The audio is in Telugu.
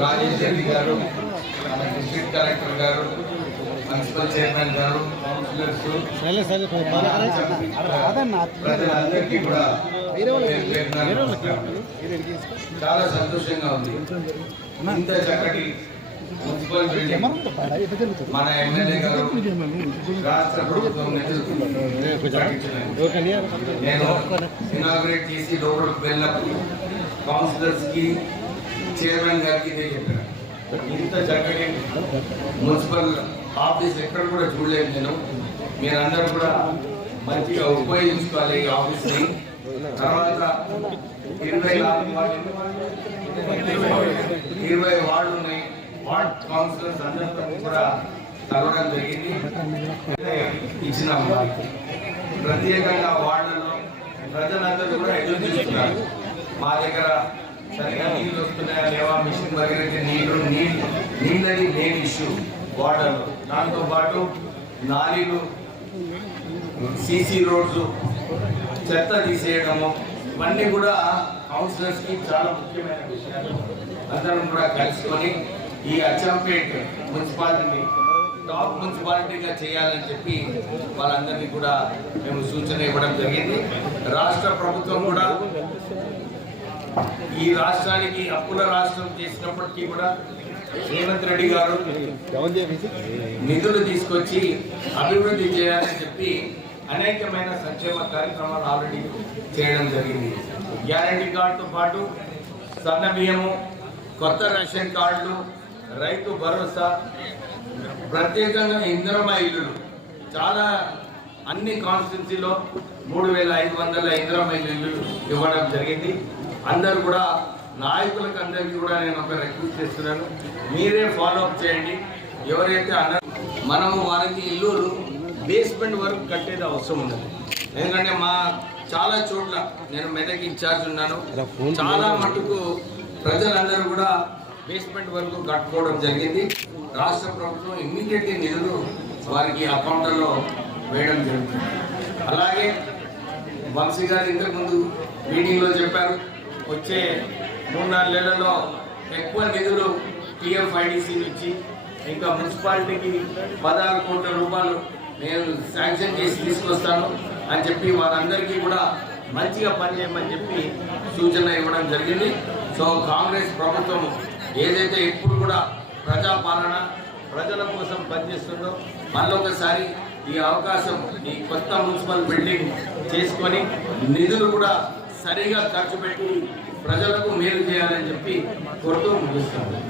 రాజేష్ రెడ్డి గారు, డిస్ట్రిక్ట్ కలెక్టర్ గారు, మున్సిపల్ చైర్మన్ గారు, కౌన్సిలర్స్, ప్రజలందరికీ కూడా చాలా సంతోషంగా ఉంది. ఇంత చక్కటి మున్సిపల్ బిల్డింగ్ మన ఎమ్మెల్యే గారు రాష్ట్ర ప్రభుత్వం నేను ఇనాగ్రేట్ చేసి లోపలికి వెళ్ళినప్పుడు కౌన్సిలర్స్ కి, చైర్మన్ గారికి ఇదే చెప్పాను. ఇంత చక్కటి మున్సిపల్ ఆఫీస్ ఎక్కడ కూడా చూడలేదు నేను. మీరందరూ కూడా మంచిగా ఉపయోగించుకోవాలి ఈ ఆఫీస్ని. తర్వాత 20 వార్డులు ఉన్నాయి. వార్డ్ కౌన్సిలర్స్ అందరితో కూడా కలవడం జరిగింది. ఇచ్చిన ప్రత్యేకంగా వార్డులో ప్రజలందరూ కూడా ఎదురు చూస్తున్నారు. మా దగ్గర సరిగా నీళ్ళు వస్తున్నాయా లేవా, మిషన్ వగైతే నీళ్ళది మెయిన్ ఇష్యూ వాటర్లో. దాంతోపాటు నాలీలు, సీసీ రోడ్స్, చెత్త తీసేయడము, ఇవన్నీ కూడా కౌన్సిలర్స్కి చాలా ముఖ్యమైన విషయాలు. అందరం కూడా కలుసుకొని ఈ అచ్చంపేట్ మున్సిపాలిటీని టాప్ మున్సిపాలిటీగా చేయాలని చెప్పి వాళ్ళందరినీ కూడా మేము సూచన ఇవ్వడం జరిగింది. రాష్ట్ర ప్రభుత్వం కూడా ఈ రాష్ట్రానికి అప్పుల రాష్ట్రం చేసినప్పటికీ కూడా రేవంత్ రెడ్డి గారు నిధులు తీసుకొచ్చి అభివృద్ధి చేయాలని చెప్పి అనేకమైన సంక్షేమ కార్యక్రమాలు ఆల్రెడీ చేయడం జరిగింది. గ్యారంటీ కార్డుతో పాటు సన్న బియ్యము, కొత్త రేషన్ కార్డులు, రైతు భరోసా, ప్రత్యేకంగా ఇందిరమ్మ ఇల్లులు చాలా అన్ని కాన్స్టిట్యున్సీలో 3500 ఇందిరమ్మ ఇల్లు ఇవ్వడం జరిగింది. అందరూ కూడా నాయకులకు అందరికీ కూడా నేను ఒక రిక్వెస్ట్ చేస్తున్నాను, మీరే ఫాలో అప్ చేయండి. ఎవరైతే మనము వారికి ఇల్లు బేస్మెంట్ వరకు కట్టేది అవసరం ఉన్నది. ఎందుకంటే మా చాలా చోట్ల నేను మెదక్ ఇన్ఛార్జ్ ఉన్నాను, చాలా మటుకు ప్రజలందరూ కూడా బేస్మెంట్ వరకు కట్టుకోవడం జరిగింది. రాష్ట్ర ప్రభుత్వం ఇమ్మీడియట్గా నిధులు వారికి అకౌంట్లలో వేయడం జరుగుతుంది. అలాగే వంశీ గారు ఇంతకుముందు మీటింగ్లో చెప్పారు, వచ్చే 3-4 నెలల్లో ఎక్కువ నిధులు టీఎఫ్ఐడిసి నుంచి ఇంకా మున్సిపాలిటీకి 16 కోట్ల రూపాయలు నేను శాంక్షన్ చేసి తీసుకొస్తాను అని చెప్పి వారందరికీ కూడా మంచిగా పనిచేయమని చెప్పి సూచన ఇవ్వడం జరిగింది. సో కాంగ్రెస్ ప్రభుత్వం ఏదైతే ఇప్పుడు కూడా ప్రజాపాలన ప్రజల కోసం పనిచేస్తుందో మళ్ళొకసారి ఈ అవకాశం ఈ కొత్త మున్సిపల్ బిల్డింగ్ చేసుకొని నిధులు కూడా సరిగా ఖర్చు పెట్టి ప్రజలకు మేలు చేయాలని చెప్పి కోరుతూ ముగిస్తాను.